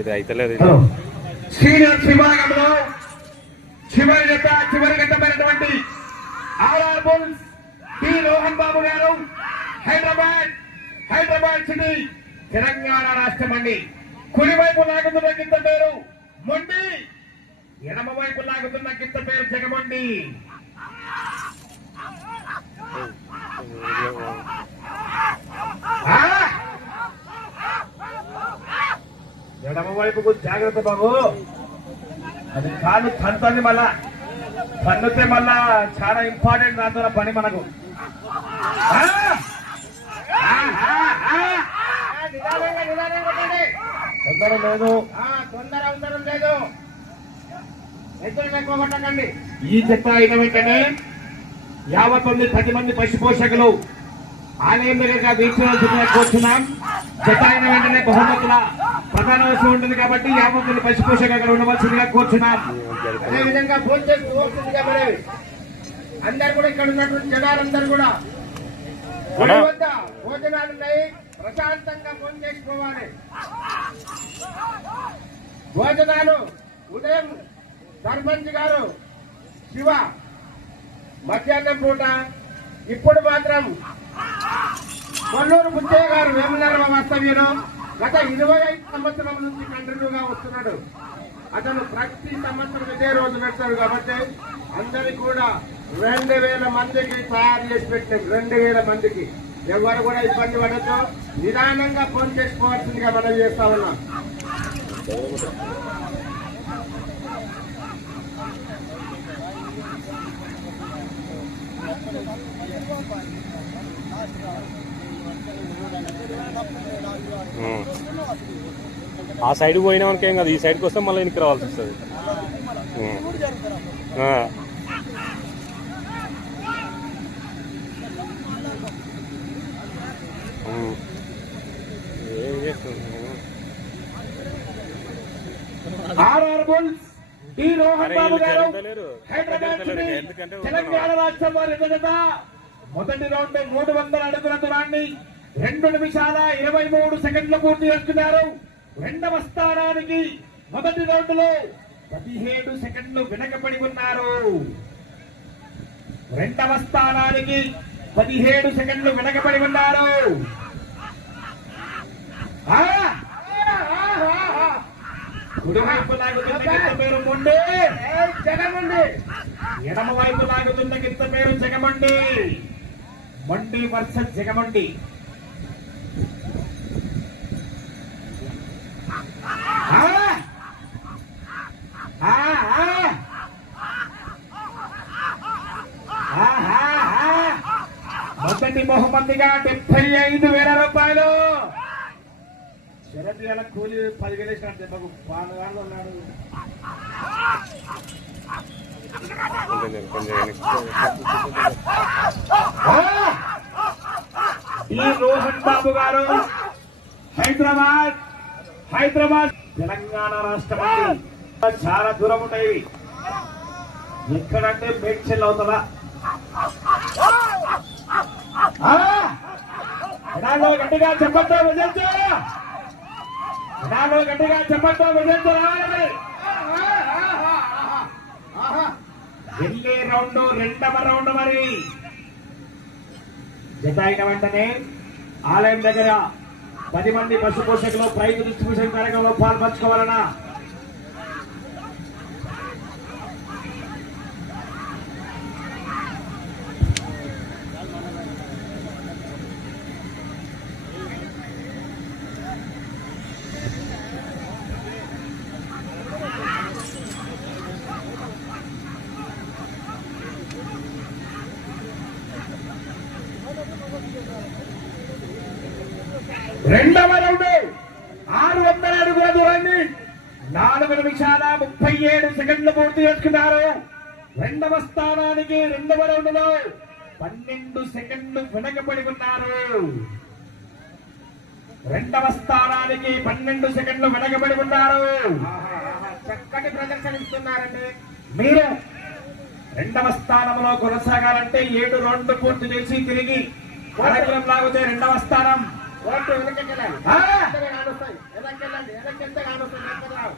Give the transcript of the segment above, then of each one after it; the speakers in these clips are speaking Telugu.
ఇది అయితలేదు. సీనియర్స్ విభాగంలో చివరి గట్టమైనటువంటి ఆర్ఆర్ బుల్స్ టి రోహన్ బాబు గారు హైదరాబాద్ సిటీ తెలంగాణ రాష్ట్రం అండి. కుడివైపు లాగుతున్న గిత్త పేరు మొండి, ఎడమ వైపు లాగుతున్న గిత్త పేరు జగమండి. ఎడమ వైపుకు జాగ్రత్త బాబు, అది కాలు తంతుంది, మళ్ళా పన్నుతే మళ్ళా చాలా ఇంపార్టెంట్ దాంతో పని మనకు. తొందర లేదు, తొందర లేదు, ఎక్కువ కొట్టకండి. ఈ చెత్త అయిన వెంటనే 10 మంది పశు పోషకులు ఆలయం దగ్గరగా వీక్షించాల్సిందిగా కోరుతున్నాం. చెత్త అయిన వెంటనే బహుమతుల ప్రధాన వస్తువు ఉంటుంది కాబట్టి 50 మంది పశు పోషకులు ఉండవలసిందిగా కోరుతున్నాం. అదేవిధంగా అందరు కూడా ఇక్కడ ఉన్నటువంటి జనాలందరూ కూడా వద్ద భోజనాలు ఉన్నాయి, ప్రశాంతంగా భోజనం చేసుకోవాలి. భోజనాలు ఉదయం సర్పంచ్ గారు శివ మధ్యాహ్నం పూట, ఇప్పుడు మాత్రం కొల్లూరు బుచ్చయ్య గారు వేములర వాస్తవ్యంలో గత 25 సంవత్సరాల నుంచి కంటిన్యూగా వస్తున్నాడు. అతను ప్రతి సంవత్సరం ఇదే రోజు పెడతాడు కాబట్టి అందరికి కూడా 2000 మందికి తయారు చేసి పెట్టాం. 2000 మందికి ఎవరు కూడా ఇబ్బంది పడద్దు, నిదానంగా ఫోన్ చేసుకోవాల్సిందిగా మనం చేస్తా ఉన్నాం. ఆ సైడ్ పోయినా మనకేం కాదు, ఈ సైడ్కి వస్తే మళ్ళీ వెనక్కి రావాల్సి వస్తుంది. ఆర్ఆర్ బుల్స్ టి రోహన్ బాబు గారు హైదరాబాద్ తెలంగాణ రాష్ట్రం వారి ఎదుట మొదటి రౌండ్ 300 అడుగుల దూరాన్ని 2 నిమిషాల 23 సెకండ్లు పూర్తి చేస్తున్నారు. రెండవ స్థానానికి మొదటి రౌండ్ లో 17 సెకండ్లు వెనకబడి ఉన్నారు. రెండవ స్థానానికి 17 సెకండ్లు వెనకబడి ఉన్నారు. కుడివైపు లాగుతున్న గిత్త పేరు మొండి, జగమండి. ఎడమ వైపు లాగుతున్న గిత్త పేరు జగమండి. మండి వర్సెస్ జగమండి. మొదటి బహుమతిగా 75,000 రూపాయలు. శరత్ గల కూలి 10,000 వేసినట్టు దెబ్బకు పాలుగాళ్ళు ఉన్నాడు. ఈ రోహన్ బాబు గారు హైదరాబాద్ తెలంగాణ రాష్ట్రం చాలా దూరం ఉంటాయి. ఎక్కడంటే మేడ్చల్ అవుతుందా, గట్టిగా చెప్పండి విజయించు, గట్టిగా చెప్పండి విజయించు రావాలి. వెళ్ళే రౌండ్ రెండవ రౌండ్. మరి జత అయిన వెంటనే ఆలయం దగ్గర 10 మంది పశు పోషకులు ప్రైజ్ డిస్ట్రిబ్యూషన్ కార్యక్రమంలో పాల్పంచుకోవాలన్నా రెండవ రౌండ్ 600 అడుగుల దూరాన్ని 4 నిమిషాల 37 సెకండ్లు పూర్తి చేసుకున్నారు. రెండవ స్థానానికి రెండవ రౌండ్ లో 12 సెకండ్లు వెనకబడి ఉన్నారు. రెండవ స్థానానికి 12 సెకండ్లు వెనకబడి ఉన్నారు. చక్కటి ప్రదర్శన ఇస్తున్నారండి. మీరు రెండవ స్థానంలో కొనసాగాలంటే 7 రౌండ్లు పూర్తి చేసి తిరిగి కార్యక్రమం లాగితే రెండవ స్థానం. ఓటు వెనకెళ్ళాలి, కానొస్తాయి, వెనకెళ్ళండి, వెనకెళ్తే కానొస్తాయి, వెనకెళ్ళాలి.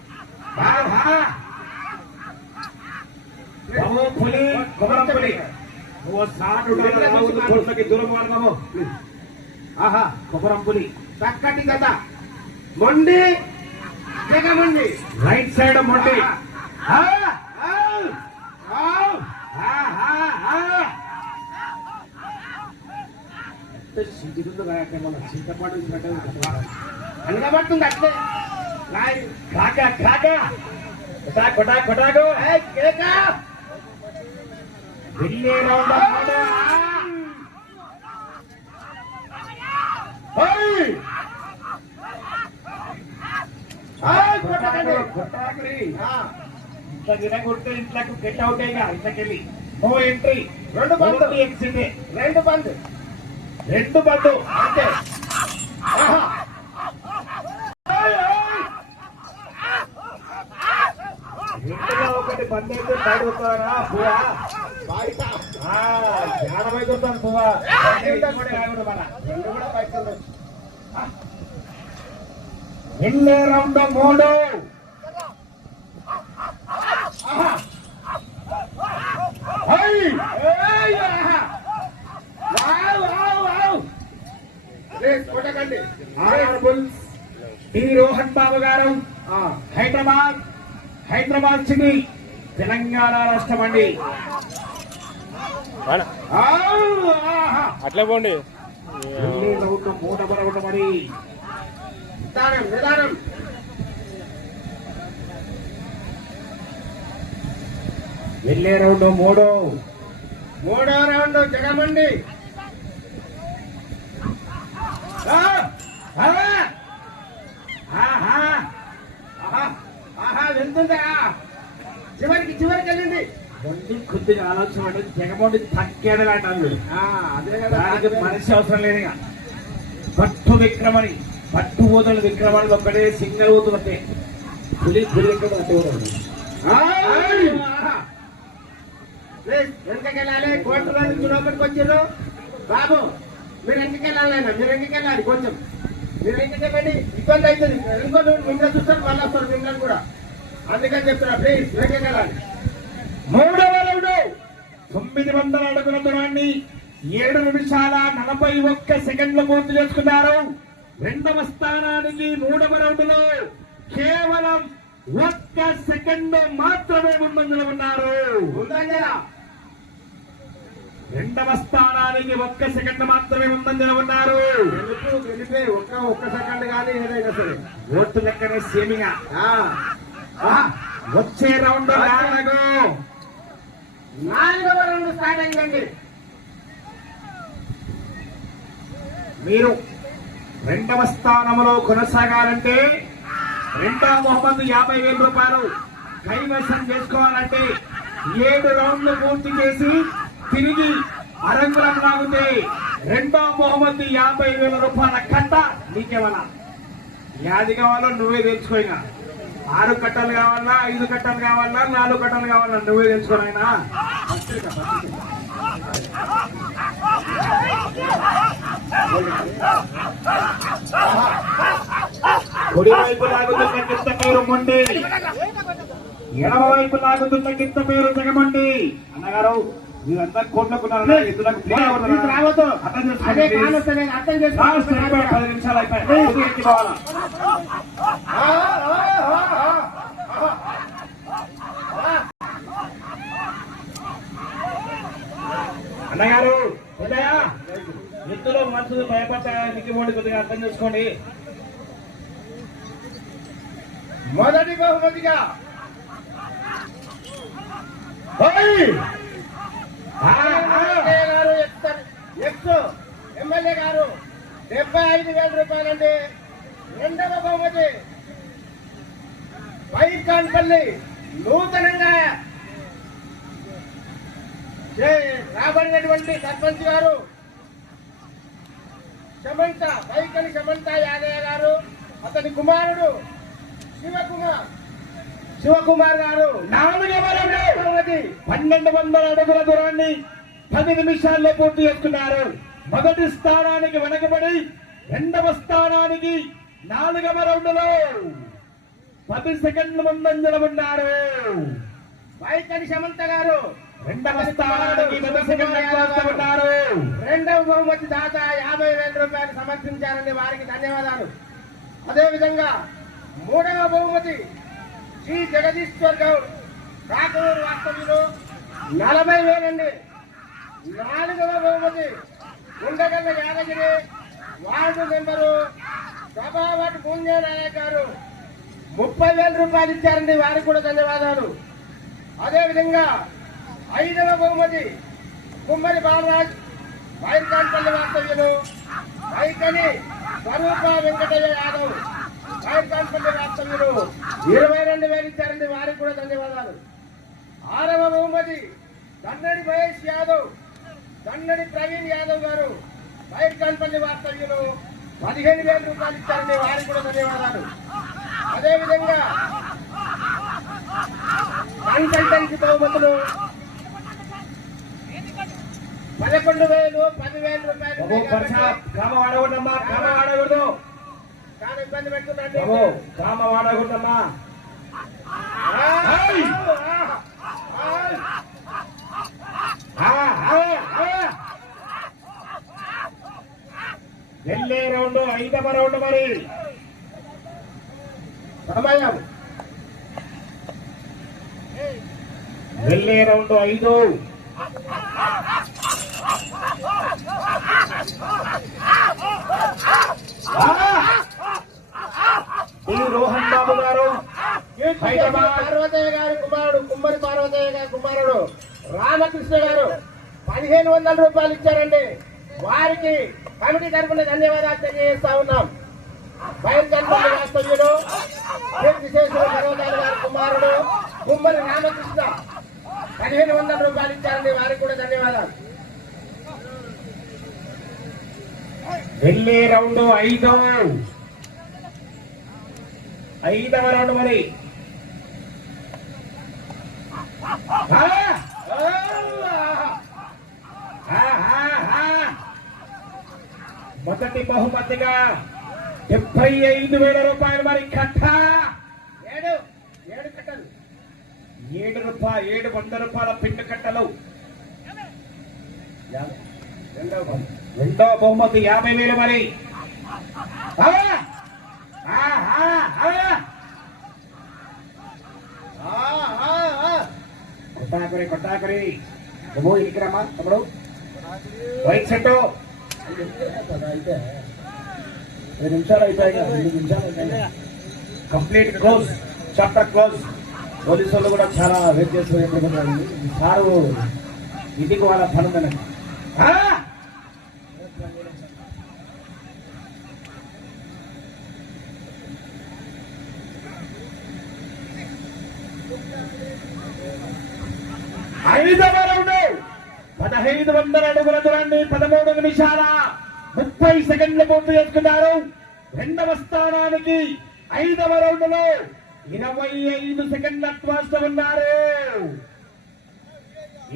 పులి కొమరం పులి నువ్వు సాటుకి దూరం వాడదాము. ఆహా కొమరం పులి చక్కటి కథ. మొండి జగమండి రైట్ సైడ్ మొండి. చింతపాటు అనగబడుతుంది అట్లే. కాకా కాకా కొటా కొటాకు వెళ్ళే రౌండ్ ఇంట్లో తినగొడితే ఇంట్లోకి గెట్ అవుట్ అయ్యా. ఇంట్లోకెళ్ళి నో ఎంట్రీ. 2 బంద్ ఎక్సిట్. 2 బంద్ 2 బంద్ అంతే. రెండులో ఒకటి బంద్ అయితే బయట వస్తారా పువ్వా? బయట జ్ఞానమైతే వస్తాను పువ్వా. రెండు కూడా బయట వెళ్ళే రౌండ్ 3. కొట్టకండి. టి రోహన్ బాబు గారు హైదరాబాద్ సిటీ తెలంగాణ రాష్ట్రం అండి. అట్లే పోండి. వెళ్ళే రౌండ్ 3వ రౌండ్ మరి. నిదానం. వెళ్ళే రౌండ్ 3. 3వ రౌండ్ జగమండి. వెళ్తుందా? చివరికి వెళ్ళింది. కొద్దిగా ఆలోచన అంటే జగమోడి తక్కేడని అంటాను. అదే కదా, దానికి మనిషి అవసరం లేదు. ఇక పట్టు విక్రమని పట్టు ఊతలు విక్రమని ఒక్కడే సింగల్ ఊతున్నట్టే. పులి వెనకకెళ్ళాలి. కోర్టులో నుంచి లోపలికి వచ్చారు. బాబు మీరు వెనకకెళ్ళాలైనా, మీరు వెనకకెళ్ళాలి. కొంచెం మీరు వెనకకెళ్ళండి, ఇబ్బంది అవుతుంది. ఇంకో మిమ్మల్ని చూస్తారు, మళ్ళీ వస్తారు మిమ్మల్ని కూడా. అందుకని చెప్తున్నా, ప్లీజ్ వెనకకెళ్ళాలి. 3వ రౌండ్ 900 అడుగుల దూరాన్ని 7 నిమిషాల 41 సెకండ్లు పూర్తి చేసుకున్నారు. రెండవ స్థానానికి 3వ రౌండ్ లో కేవలం 1 సెకండ్ మాత్రమే ముందంజలో ఉన్నారు. రెండవ స్థానానికి 1 సెకండ్ మాత్రమే ముందంజలో ఉన్నారు. గెలిపే ఒక్క సెకండ్ కానీ ఏదైనా సరే ఓటు లెక్కనే సేమిగా. వచ్చే రౌండ్ 4వ రౌండ్ స్టార్ట్ అయిందండి. మీరు రెండవ స్థానంలో కొనసాగాలంటే రెండో మొహమ్మద్ 50,000 రూపాయలు కైవసం చేసుకోవాలంటే 7 రౌండ్లు పూర్తి చేసి తిరిగి అరంగులం లాగితే రెండో మొహమ్మద్ 50,000 రూపాయల కట్ట నీకేమన్నా. యాది కావాలో నువ్వే తెచ్చుకోయినా. 6 కట్టలు కావాలా, 5 కట్టలు కావాలా, 4 కట్టలు కావాలా నువ్వే తెచ్చుకోనైనా. కుడి వైపు లాగుతున్న కింద పేరు మొండి, ఎడమ వైపు లాగుతున్న కింద పేరు జగమండి. అన్నగారు మీరంతా కోట్లకున్నారు. రావద్దు, అర్థం అదే చేసుకోండి. కానొస్తుంది, అర్థం చేసుకోవాలి. 10 నిమిషాలు అయిపోయాయి. ఎక్కిపోవాలా అన్నగారు ఎత్తులో మనసు భయపడతానికి కొద్దిగా అర్థం చేసుకోండి. మొదటి బహుమతిగా ఎమ్మెల్యే గారు 75,000 రూపాయలండి. రెండవ బహుమతి వైర్కాన్పల్లి నూతనంగా రాబడినటువంటి సర్పంచ్ గారు వైకలి శమంత యాదయ్య గారు, అతని కుమారుడు శివకుమార్ గారు 1200 అడుగుల దూరాన్ని 10 నిమిషాల్లో పూర్తి చేసుకున్నారు. మొదటి స్థానానికి వెనకబడి రెండవ స్థానానికి 4వ రౌండ్లో 10 సెకండ్ల ముందంజల ఉన్నారు. వైకలి శమంత గారు రెండవ స్థానానికి 10 సెకండ్ల ఉన్నారు. రెండవ బహుమతి దాత 50,000 రూపాయలు సమర్పించారండి, వారికి ధన్యవాదాలు. అదేవిధంగా మూడవ బహుమతి శ్రీ జగదీశ్వర్ గౌడ్ కాకూరు వాస్తవ్యులు 40,000 అండి. నాలుగవ బహుమతి ఉండగల్ల యాదగిరి వార్డు మెంబరు సభావట్ పూంజనాయక్ గారు 30,000 రూపాయలు ఇచ్చారండి, వారికి కూడా ధన్యవాదాలు. అదేవిధంగా ఐదవ బహుమతి కుమ్మరి బాలరాజ్ వైర్కాన్పల్లి వాస్తవ్యులు వైకని స్వరూప వెంకటయ్య యాదవ్ వైర్కాన్పల్లి వాస్తవ్యులు 22,000 ఇచ్చారండి, వారికి కూడా ధన్యవాదాలు. ఆరవ బహుమతి దన్నడి మహేష్ యాదవ్ దన్నడి ప్రవీణ్ యాదవ్ గారు వైర్కాన్పల్లి వాస్తవ్యులు 15,000 రూపాయలు ఇచ్చారండి, వారికి కూడా ధన్యవాదాలు. అదేవిధంగా కన్సల్టెన్సీ బహుమతులు 11,000, 10,000 రూపాయలు చాలా ఇబ్బంది పెట్టుకుందండి. వెళ్ళే రౌండ్ 5వ రౌండ్ మరి సమయం వెళ్ళే రౌండ్ 5. రోహన్ బాబు గారు పార్వతయ్య గారి కుమారుడు కుమ్మరి పార్వతయ్య గారి కుమారుడు రామకృష్ణ గారు 1,500 రూపాయలు ఇచ్చారండి, వారికి కమిటీ తరఫున ధన్యవాదాలు తెలియజేస్తా ఉన్నాం. బయలుదేరి వాస్తవ్యుడు కీర్తిశేషుడు పర్వతాలు గారి కుమారుడు కుమ్మరి రామకృష్ణ 1,500 రూపాయలు ఇచ్చారండి, వారికి కూడా ధన్యవాదాలు. వెళ్ళే రౌండ్ 5వ రౌండ్ మరి మొదటి బహుమతిగా 75,000 రూపాయలు మరి కట్ట 7 కట్టలు 700 రూపాయల పిండి కట్టలు. రెండవ బహుమతి 50,000 మరి కొట్టాకరి ఇక్కడమ్మా తమ్ముడు రైట్ సెట్ 2 నిమిషాలు అయిపోయాయి, 2 నిమిషాలు complete close, chapter close. Police వాళ్ళు కూడా చాలా వెయిట్ చేస్తున్నారు. సారు ఇంటికి వాళ్ళ పనుందని 5వ రౌండ్ 1,500 అడుగుల దూరాన్ని 13 నిమిషాల 30 సెకండ్లు పూర్తి చేసుకున్నారు. రెండవ స్థానానికి 5వ రౌండ్ లో 25 సెకండ్ల అడ్వాన్స్ ఉన్నారు.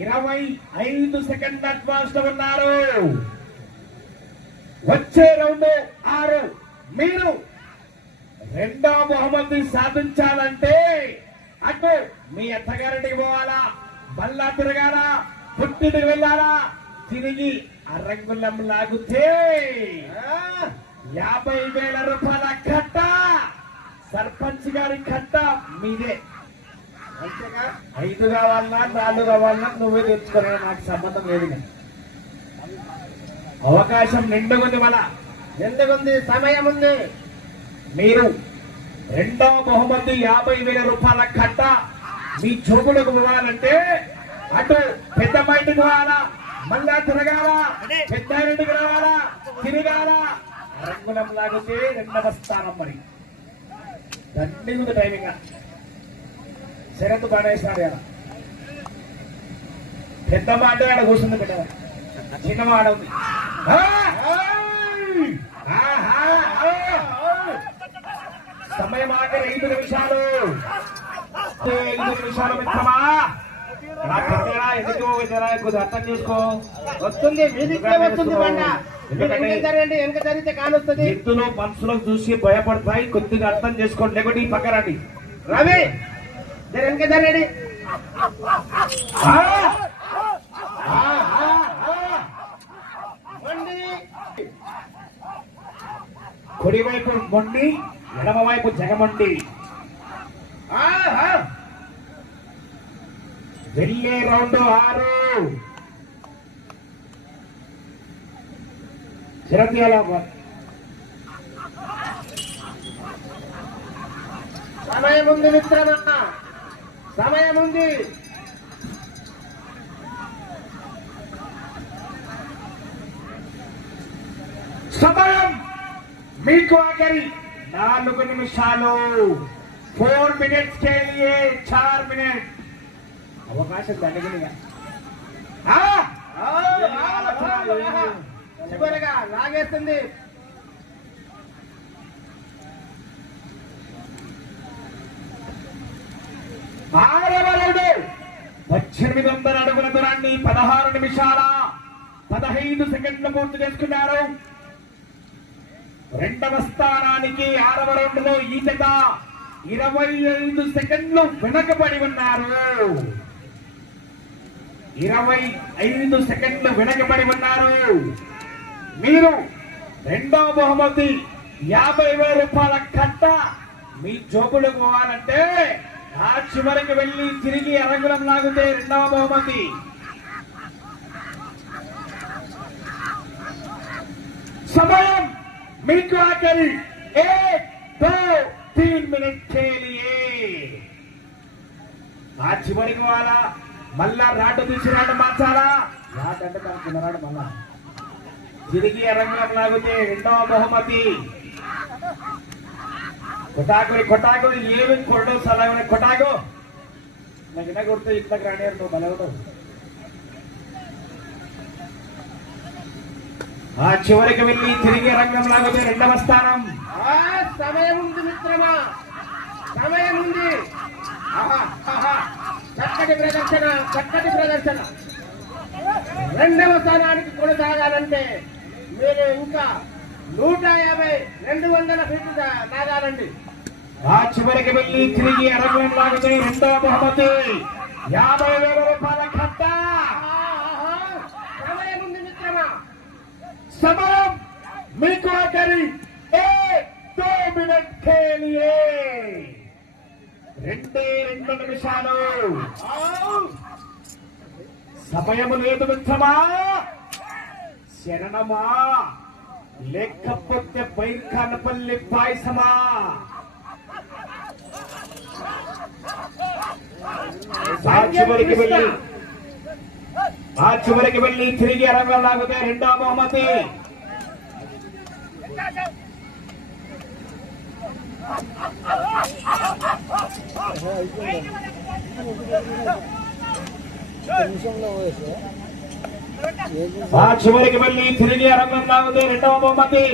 25 సెకండ్ల అడ్వాన్స్ ఉన్నారు. వచ్చే రౌండ్ 6. మీరు రెండవ బహుమతి సాధించాలంటే అటు మీ అత్తగారింటికి పోవాలా, మళ్ళా తిరగాల, పుట్టింటికి వెళ్ళాలా, తిరిగి అరంగులం లాగితే 50,000 రూపాయల కట్ట సర్పంచ్ గారి కట్ట మీదే. అంతేగా 5 కావాలన్నా 4 కావాలన్నా నువ్వే తెచ్చుకునే, నాకు సంబంధం లేదు. అవకాశం నిండుగుంది, మన ఎందుకుంది, సమయం ఉంది. మీరు రెండవ బహుమతి 50,000 రూపాయల కట్ట మీ జోబులకు పోవాలంటే అటు పెద్ద బయటకు పోవాలా, మళ్ళా తిరగాల, పెద్ద ఇంటికి రావాలా, తిరగాల, రంగులం లాగితే 2వ స్థానం. మరి దండి ఉంది టైమింగ్, శరత్ పడేసాడు. పెద్దమ్మ అంటే ఆడ కూర్చుంది బిడ్డ, చిన్నమ్మ ఆడ ఉంది. సమయం ఆఖరి 5 నిమిషాలు. 5 నిమిషాలు మిత్రమా. ఎందుకు కొద్దిగా అర్థం చేసుకో. వస్తుంది మీదికే వస్తుంది బండ. వెనక జరిగితే కానొస్తుంది. ఎత్తులో మనుషులకు చూసి భయపడతాయి, కొద్దిగా అర్థం చేసుకోండి. లేకపోతే ఈ పక్క రండి. రవి వెనక జరగండి. కుడివైపు మొండి, ఎడమ వైపు జగమండి. వెళ్ళే రౌండ్ 6. చిరంజీవి సమయం ఉంది మిత్రమా, సమయం ఉంది. సమయం మీకు ఆఖరి 4 నిమిషాలు. 4 మినిట్స్ के लिए 4 मिनट అవకాశం తగ్గనిగా. చివరిగా లాగేస్తుంది. 6వ రౌండ్. 1800 అడుగుల దూరాన్ని 16 నిమిషాల 15 సెకండ్లు పూర్తి చేసుకున్నారు. 2వ స్థానానికి 6వ రౌండ్ లో ఈత 25 సెకండ్లు వెనకబడి ఉన్నారు. 25 సెకండ్లు వెనకబడి ఉన్నారు. మీరు 2వ బహుమతి 50,000 రూపాయల కట్ట మీ జోబులు పోవాలంటే ఆ చివరికి వెళ్లి తిరిగి అరంగులం లాగితే 2వ బహుమతి. సమయం మీకు ఆఖరి 1-2-3 मिनट के लिए. ఆ చివరికి వాళ్ళ మళ్ళా రాటు తీసి రాటు మార్చాలా. రాటు అంటే తన చిన్నరాడు మళ్ళా తిరిగి అరంగం లాగితే 2వ బహుమతి. కొట్టాకు ఏమి కొరడు సలహా కొట్టాకు నాకు ఇన్న కొడితే ఇంతకు రానియారు. నువ్వు బలవుతావు. ఆ చివరికి వెళ్ళి తిరిగి రంగం లాగితే 2వ స్థానం. సమయం ఉంది మిత్రమా, సమయం ఉంది. చక్కటి ప్రదర్శన, చక్కటి ప్రదర్శన. 2వ స్థానానికి కొనసాగాలంటే మీరు ఇంకా 150, 200 ఫీట్లు లాగాలండి. ఆ చివరికి వెళ్ళి తిరిగి అరంగం లాగితే 2వ బహుమతి 50,000 రూపాయల కట్ట. సమయం ఉంది మిత్రమా, సమయం మీకు ఆఖరి 1-2 मिनट के लिए. 2 నిమిషాలు. సమయం లేదు మిత్రమా. శరణమా లేకపోతే బైర్ఖానపల్లి పాయసమా. ఆ చివరికి వెళ్ళి తిరిగి అరంగం లాగితే 2వ బహుమతి. ఆ చివరికి వెళ్ళి తిరిగి అరంగం లాగితే 2వ బహుమతి.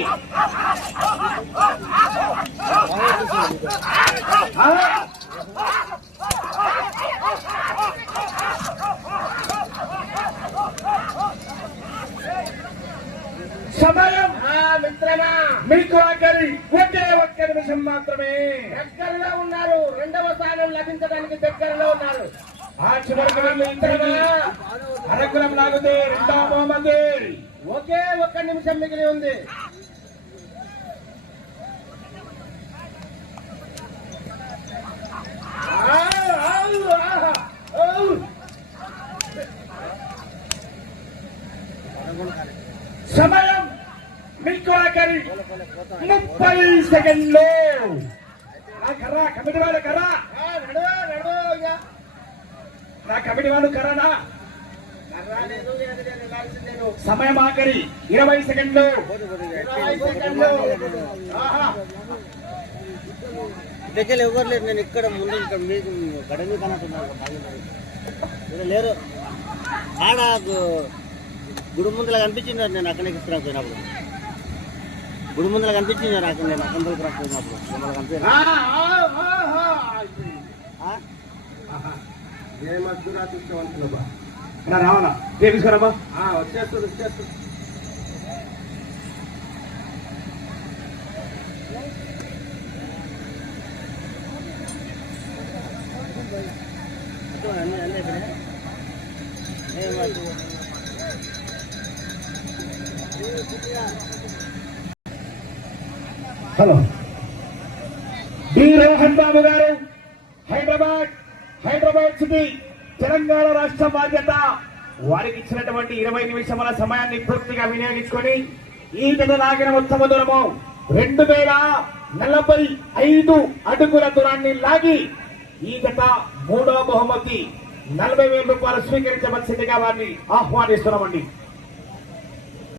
సమయం మిత్రమా మీకు ఆఖరి 1 నిమిషం మాత్రమే. దగ్గరలో ఉన్నారు. 2వ స్థానం లభించడానికి దగ్గరలో ఉన్నారు. ఆ చివరికి వెళ్ళి అరంగులం లాగితే 2వ బహుమతి. ఒకే 1 నిమిషం మిగిలి ఉంది. సమయం మీకు ఆఖరి 30 సెకండ్లు. కర్రా కమిటీ వాళ్ళు కర్రా, నా కమిటీ వాళ్ళు కర్రానా. సమయం ఆఖరి 20 సెకండ్లు. దగ్గర ఎవరు లేరు. నేను ఇక్కడ ముందు ఇక్కడ మీకు గడని కనట్టున్నారు లేరు. ఆడ గుడి ముందర కనిపించింది నేను అక్కడే తీసుకురాకు పోయినప్పుడు గుడి ముందర కనిపించింది నాకు నేను అక్కడ తీసుకురాకపోయినప్పుడు మిమ్మల్ని కనిపించాను ఏమద్దురా తీసుకురావాలనుకున్నావా రావనా తీసుకురాబా వచ్చేస్తుంది అన్నీ అన్నీ అయిపోయినాయి హలో డి రోహన్ బాబు గారు హైదరాబాద్ సిటీ తెలంగాణ రాష్ట్ర బాధ్యత వారికి ఇచ్చినటువంటి 20 నిమిషముల సమయాన్ని పూర్తిగా వినియోగించుకొని ఈ జత లాగిన ఉత్తమ దూరము 2045 అడుగుల దూరాన్ని లాగి ఈ జత 3వ బహుమతి 40,000 రూపాయలు స్వీకరించవలసిందిగా వారిని ఆహ్వానిస్తున్నామండి.